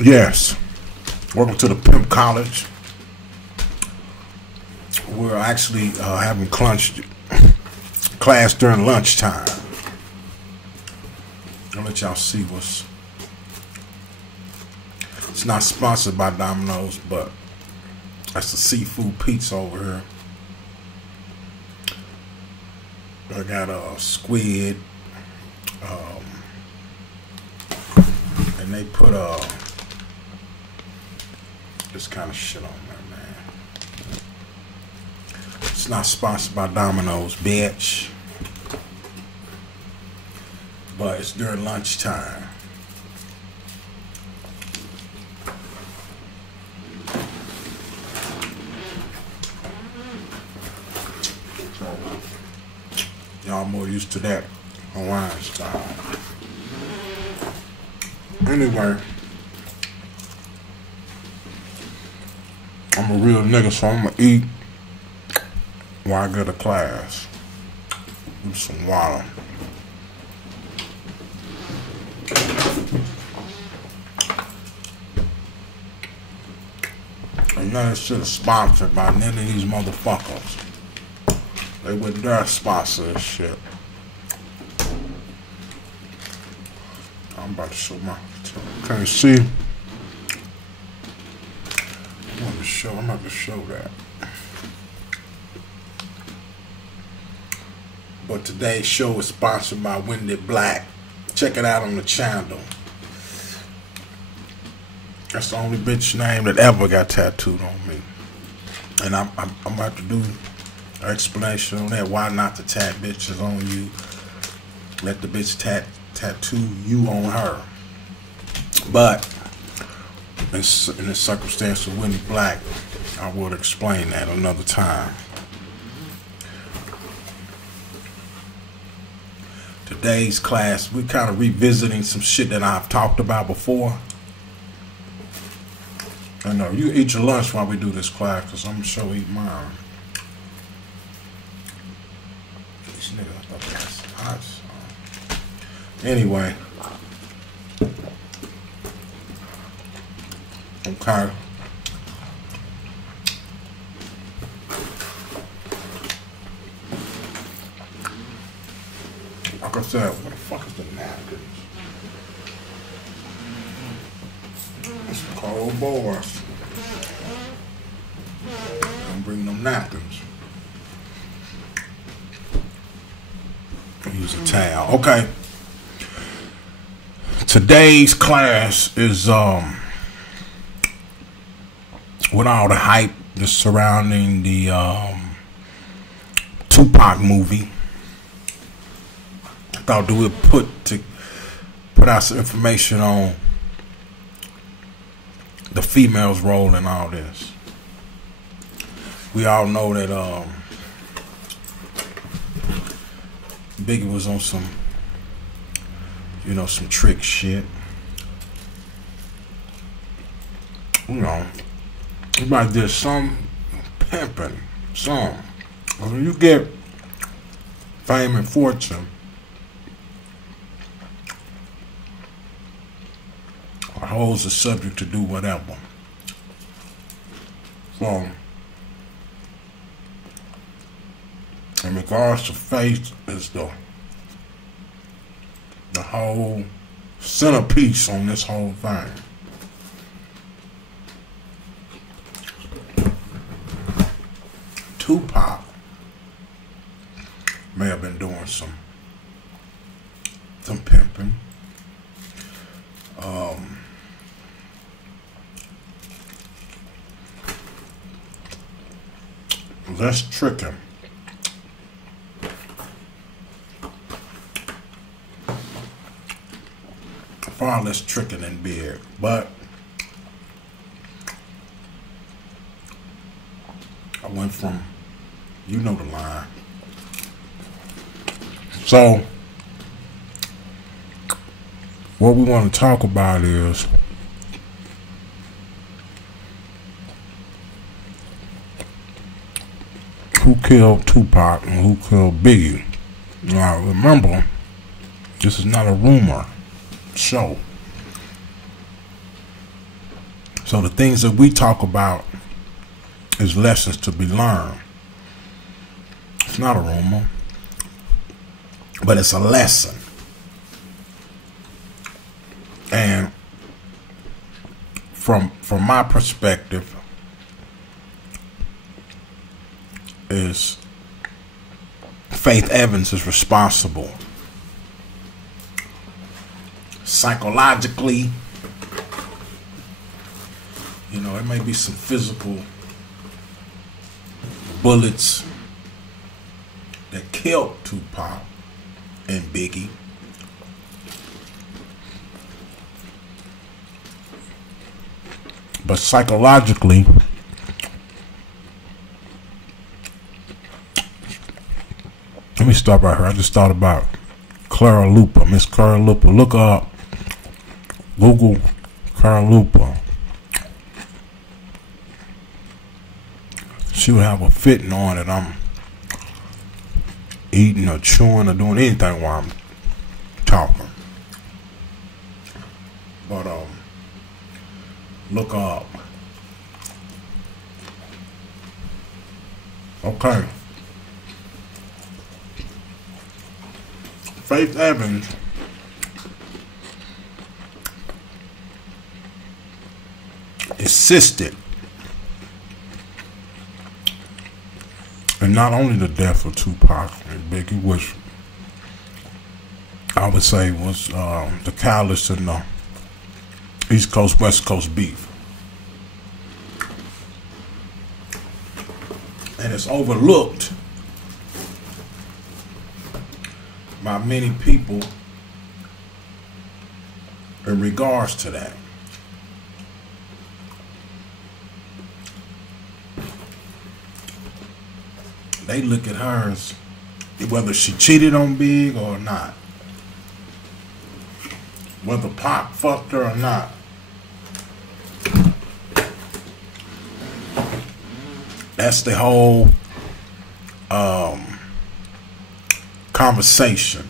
Yes, welcome to the Pimp College. We're actually having class during lunchtime. I'll let y'all see what's. It's not sponsored by Domino's, but that's the seafood pizza over here. I got a squid, and they put this kind of shit on there, man. It's not sponsored by Domino's, bitch. But it's during lunchtime. Y'all more used to that Hawaiian style. Anyway, I'm a real nigga, so I'm gonna eat while I go to class. Give some water. And none of this shit is sponsored by none of these motherfuckers. They wouldn't dare sponsor this shit. I'm about to show my. Can't see. I'm about to show that. But today's show is sponsored by Wendy Black. Check it out on the channel. That's the only bitch name that ever got tattooed on me. And I'm about to do an explanation on that. Why not to tag bitches on you? Let the bitch tattoo you on her. But in the circumstance of Wendy Black, I will explain that another time. Today's class, we're kind of revisiting some shit that I've talked about before. I know, you eat your lunch while we do this class, because I'm sure eat mine. These niggas, I thought that's hot. Anyway. Okay. Like I said, what the fuck is the napkins? It's a cold boys. Don't bring them napkins. Use a towel. Okay. Today's class is with all the hype that's surrounding the Tupac movie. I thought we would put out some information on the female's role in all this. We all know that Biggie was on some, some trick shit. You might do some pimping, some. When you get fame and fortune, a hoes are subject to do whatever. So, in regards to faith, is the whole centerpiece on this whole thing. Tupac may have been doing some pimping. Less tricking. Far less tricking than beer, but I went from, the line. So, what we want to talk about is who killed Tupac and who killed Biggie. Now, remember, this is not a rumor show. So the things that we talk about is lessons to be learned. It's not a rumor, but it's a lesson. And from my perspective, is Faith Evans is responsible psychologically. You know, it may be some physical bullets that killed Tupac and Biggie. But psychologically, let me stop right here. I just thought about Clara Lupa, Miss Clara Lupa. Look her up. Google Clara Lupa. She would have a fitting on that I'm eating or chewing or doing anything while I'm talking. But look her up. Okay. Faith Evans assisted in not only the death of Tupac and Biggie, which I would say was the catalyst in the East Coast, West Coast beef. And it's overlooked by many people in regards to that. They look at her as whether she cheated on Big or not, whether Pac fucked her or not. That's the whole conversation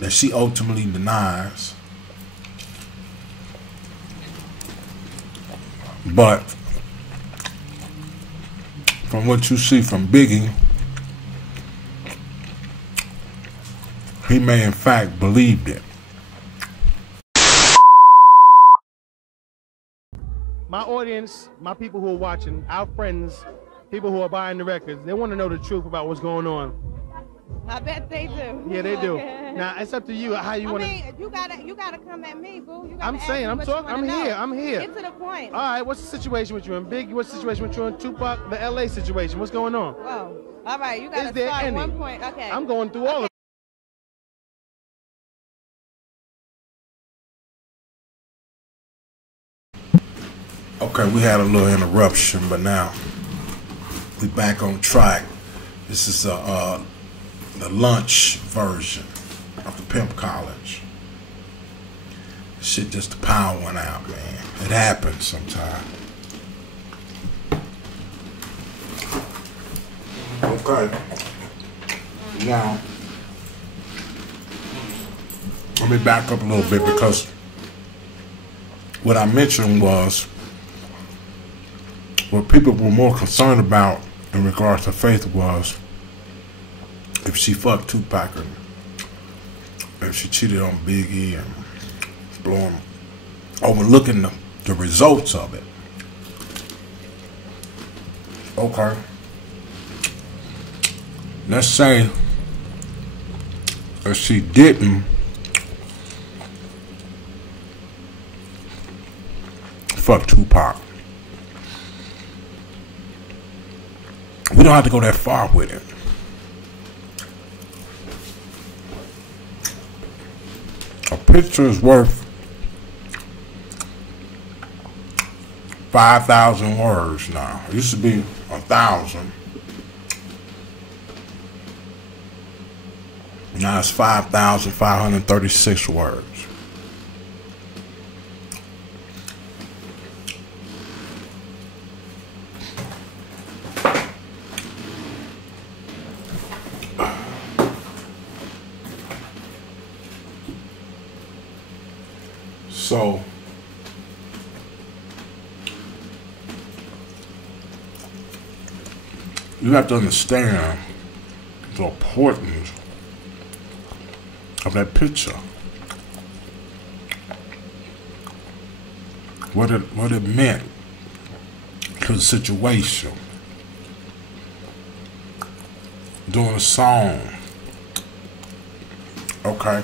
that she ultimately denies. But from what you see from Biggie, he may in fact believed it. My audience, my people who are watching, our friends, people who are buying the records, they want to know the truth about what's going on. I bet they do. Yeah, they do. Now it's up to you how you want to. I mean, you gotta come at me, boo. You gotta I'm saying, I'm talking. I'm here. I'm here. Get to the point. All right, what's the situation with you and Big? What's the situation with you and Tupac? The LA situation. What's going on? Whoa. All right, you gotta Is there start any? at one point. Okay. I'm going through all of it. Okay, we had a little interruption, but now we back on track. This is the lunch version of the Pimp College. Shit, just the power went out, man. It happens sometimes. Okay. Now, let me back up a little bit because what I mentioned was what people were more concerned about in regards to Faith was if she fucked Tupac and if she cheated on Biggie and overlooking the results of it. Okay. Let's say if she didn't fuck Tupac. We don't have to go that far with it. A picture is worth 5,000 words now. It used to be 1,000. Now it's 5,536 words. So you have to understand the importance of that picture. What it meant to the situation. Doing a song. Okay.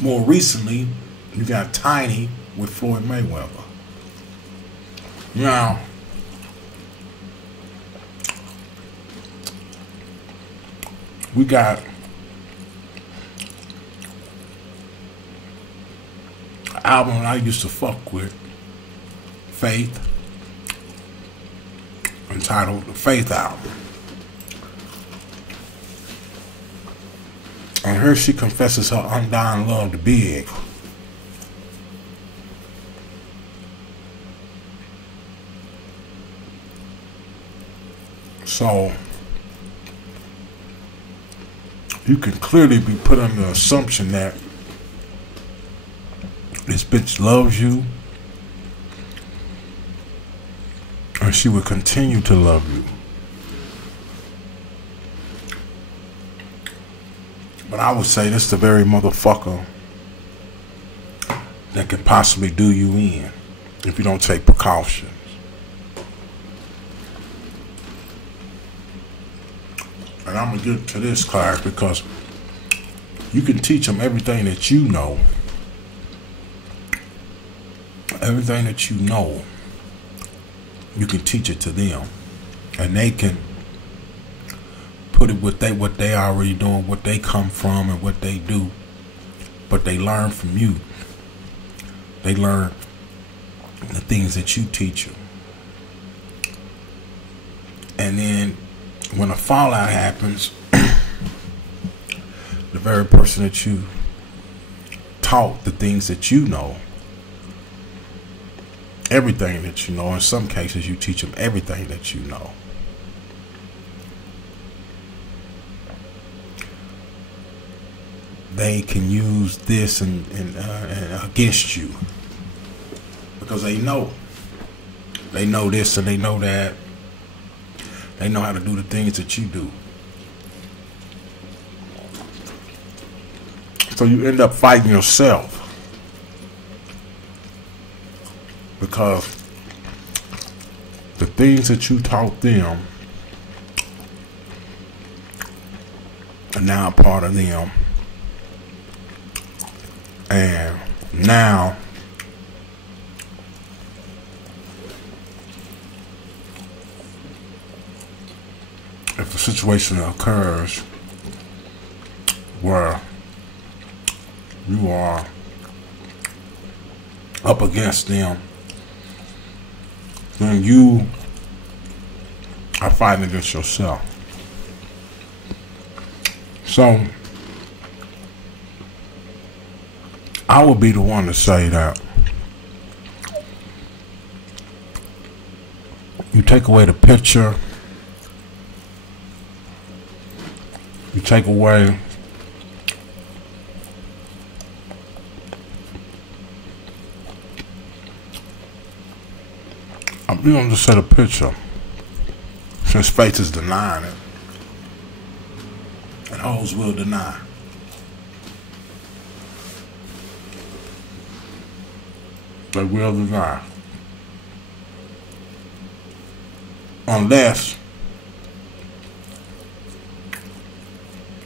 More recently, you got Tiny with Floyd Mayweather. Now, we got an album I used to fuck with, Faith, entitled The Faith Album. And here she confesses her undying love to Big. So, you can clearly be put under the assumption that this bitch loves you, and she will continue to love you. But I would say this is the very motherfucker that can possibly do you in if you don't take precautions. And I'm going to get to this class because you can teach them everything that you know. Everything that you know, you can teach it to them. And they can put it with what they already doing, what they come from and what they do. But they learn from you. They learn the things that you teach them. And then when a fallout happens, the very person that you taught the things that you know, everything that you know, in some cases you teach them everything that you know. They can use this and against you because they know this and they know that. They know how to do the things that you do. So you end up fighting yourself because the things that you taught them are now a part of them. And now if the situation occurs where you are up against them, then you are fighting against yourself. So I would be the one to say that you take away the picture, you take away you don't just set a picture, since faith is denying it, and hoes will deny. They will deny. Unless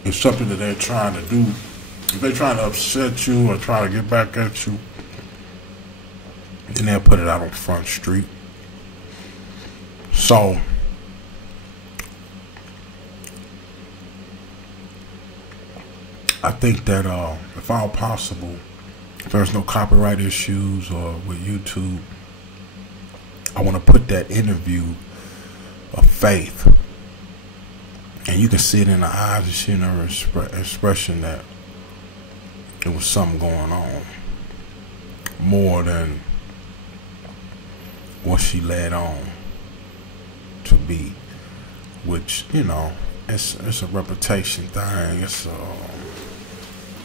it's something that they're trying to do. If they're trying to upset you or try to get back at you, then they'll put it out on Front Street. So, I think that if all possible, if there's no copyright issues or with YouTube, I want to put that interview of Faith, and you can see it in her eyes and see in her expression that there was something going on more than what she led on to be, which, you know, it's a reputation thing, it's a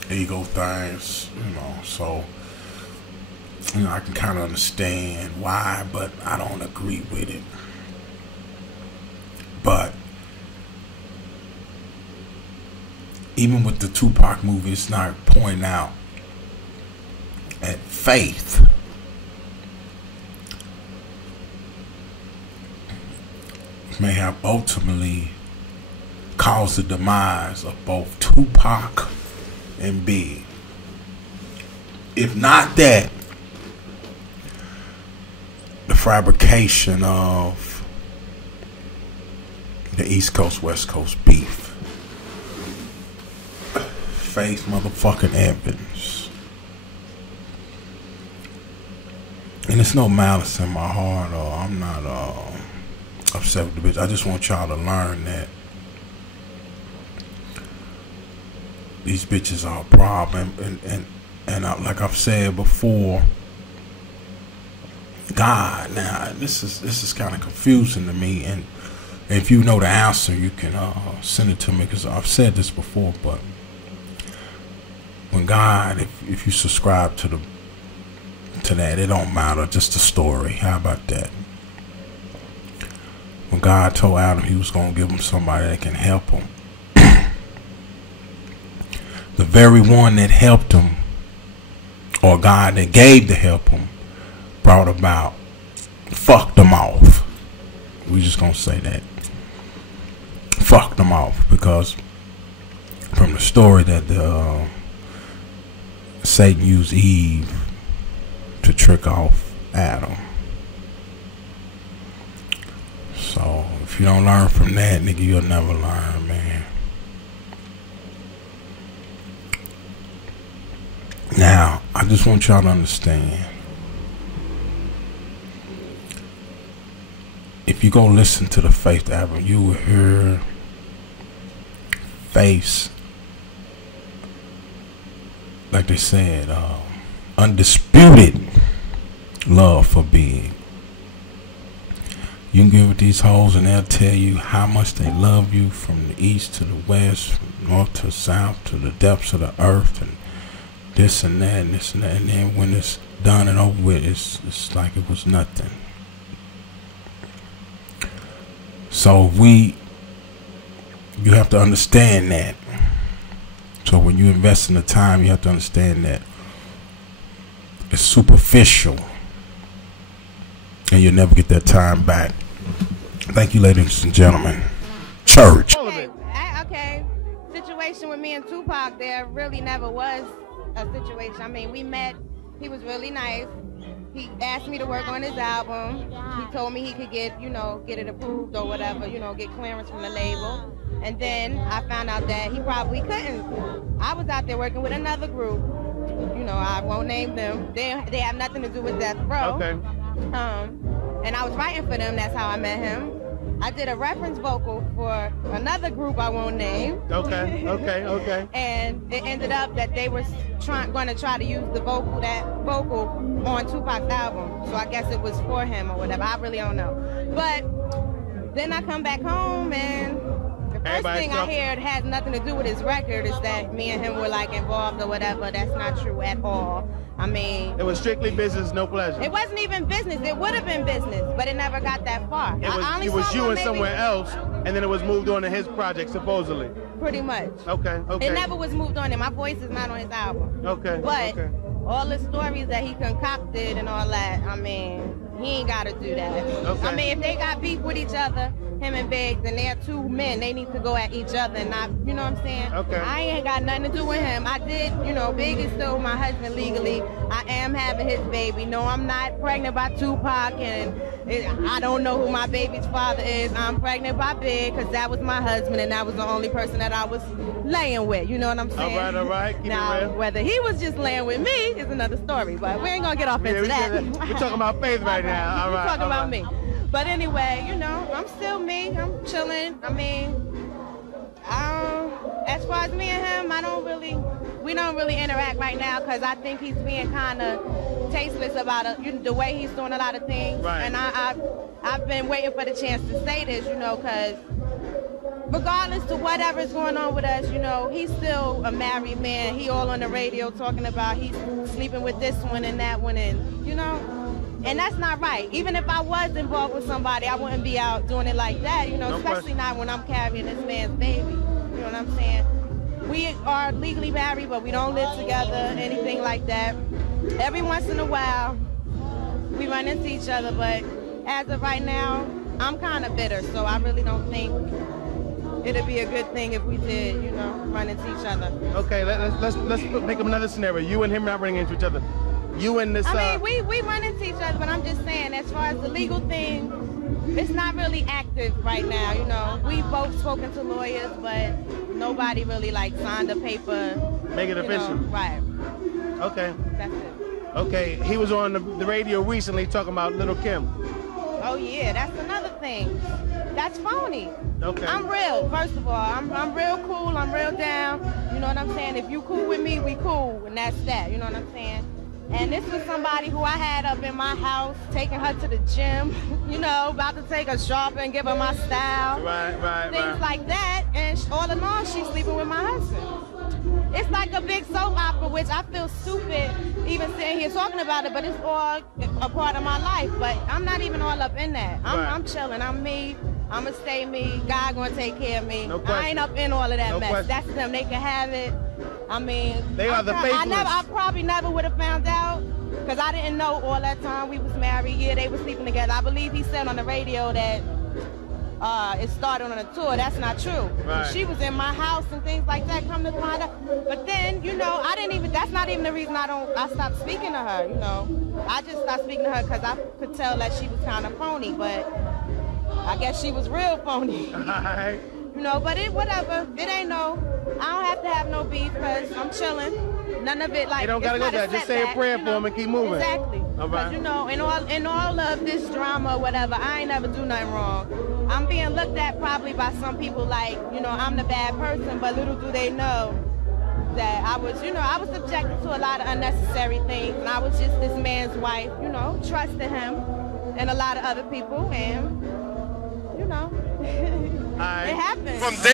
ego thing, you know, so, you know, I can kind of understand why, but I don't agree with it. But even with the Tupac movie, it's not pointing out at Faith. May have ultimately caused the demise of both Tupac and Big. If not that, the fabrication of the East Coast, West Coast beef. Faith motherfucking Evans. And it's no malice in my heart, or I'm not upset with the bitch. I just want y'all to learn that these bitches are a problem. And like I've said before, God, now this is kind of confusing to me. And if you know the answer, you can send it to me, because I've said this before. But when God, if you subscribe to that, it don't matter. Just the story. How about that? When God told Adam he was going to give him somebody that can help him, the very one that helped him, or God that gave to help him, brought about, fucked him off. We just going to say that. Fucked him off, because from the story that Satan used Eve to trick off Adam. So if you don't learn from that, nigga, you'll never learn, man. Now, I just want y'all to understand. If you go listen to the Faith album, you will hear Faith's, like they said, undisputed love for Big. You can give it these hoes and they'll tell you how much they love you, from the east to the west, from north to south, to the depths of the earth, and this and that and this and that. And then when it's done and over with, it's like it was nothing. So you have to understand that. So when you invest in the time, you have to understand that it's superficial, and you'll never get that time back. Thank you, ladies and gentlemen. Church. Okay. Situation with me and Tupac, there really never was a situation. I mean, we met. He was really nice. He asked me to work on his album. He told me he could get it approved or whatever, get clearance from the label. And then I found out that he probably couldn't. I was out there working with another group. I won't name them. They have nothing to do with Death Row. Okay. And I was writing for them. That's how I met him. I did a reference vocal for another group I won't name. Okay. And it ended up that they were going to try to use the vocal on Tupac's album. So I guess it was for him or whatever. I really don't know. But then I come back home, and the first thing I heard has nothing to do with his record is that me and him were like involved or whatever. That's not true at all. I mean, it was strictly business, no pleasure. It wasn't even business. It would have been business, but it never got that far. It was you and somewhere else, and then it was moved on to his project, supposedly. Pretty much. Okay. It never was moved on, and my voice is not on his album. Okay. But all the stories that he concocted and all that, I mean, he ain't got to do that. Okay. I mean, if they got beef with each other, him and Biggs, and they're two men, they need to go at each other and not, you know what I'm saying? Okay. I ain't got nothing to do with him. I did, Big is still my husband legally. I am having his baby. No, I'm not pregnant by Tupac, and I don't know who my baby's father is. I'm pregnant by Big because that was my husband, and that was the only person that I was laying with. You know what I'm saying? All right. Keep now, it real. whether he was just laying with me is another story, but we ain't going to get off into that. We're talking about Faith right now. All right. We're talking about me. But anyway, I'm still me. I'm chilling. I mean, as far as me and him, we don't really interact right now because I think he's being kind of tasteless about the way he's doing a lot of things. Right. And I've been waiting for the chance to say this, because regardless to whatever's going on with us, he's still a married man. He all on the radio talking about he's sleeping with this one and that one, and And that's not right. Even if I was involved with somebody, I wouldn't be out doing it like that, you know, No especially question. not when I'm carrying this man's baby. You know what I'm saying? We are legally married, but we don't live together, anything like that. Every once in a while, we run into each other, but as of right now, I'm kind of bitter, so I really don't think it'd be a good thing if we did, you know, run into each other. Okay, let's make up another scenario. You and him not running into each other. You and this. I mean, we run into each other, but I'm just saying, as far as the legal thing, it's not really active right now. You know, we both spoken to lawyers, but nobody really like signed a paper. Make it official. Right. Okay. That's it. Okay. He was on the radio recently talking about Little Kim. Oh yeah, that's another thing. That's phony. Okay. I'm real. First of all, I'm real cool. I'm real down. You know what I'm saying? If you cool with me, we cool, and that's that. You know what I'm saying? And this was somebody who I had up in my house, taking her to the gym, you know, about to take her shopping, give her my style. Right. Things like that. And all in all, she's sleeping with my husband. It's like a big soap opera, which I feel stupid even sitting here talking about it, but it's all a part of my life. But I'm not even all up in that. I'm chilling. I'm me. I'm going to stay me. God going to take care of me. No question. I ain't up in all of that No mess. question. That's them. They can have it. I mean, They are the faithless. I probably never would have found out because I didn't know all that time we was married. Yeah, they were sleeping together. I believe he said on the radio that it started on a tour. That's not true. Right. She was in my house and things like that. Come to find out. But then, you know, that's not even the reason I stopped speaking to her, you know. I just stopped speaking to her because I could tell that she was kind of phony, but I guess she was real phony. All right. You know, but whatever. It ain't I don't have to have no beef because I'm chilling. None of it like. You don't gotta go there. Just say a prayer for him and keep moving. Exactly. All right. Because you know, in all of this drama or whatever, I ain't never do nothing wrong. I'm being looked at probably by some people like, you know, I'm the bad person, but little do they know that I was subjected to a lot of unnecessary things, and I was just this man's wife, you know, trusting him and a lot of other people, and you know, All right. it happened.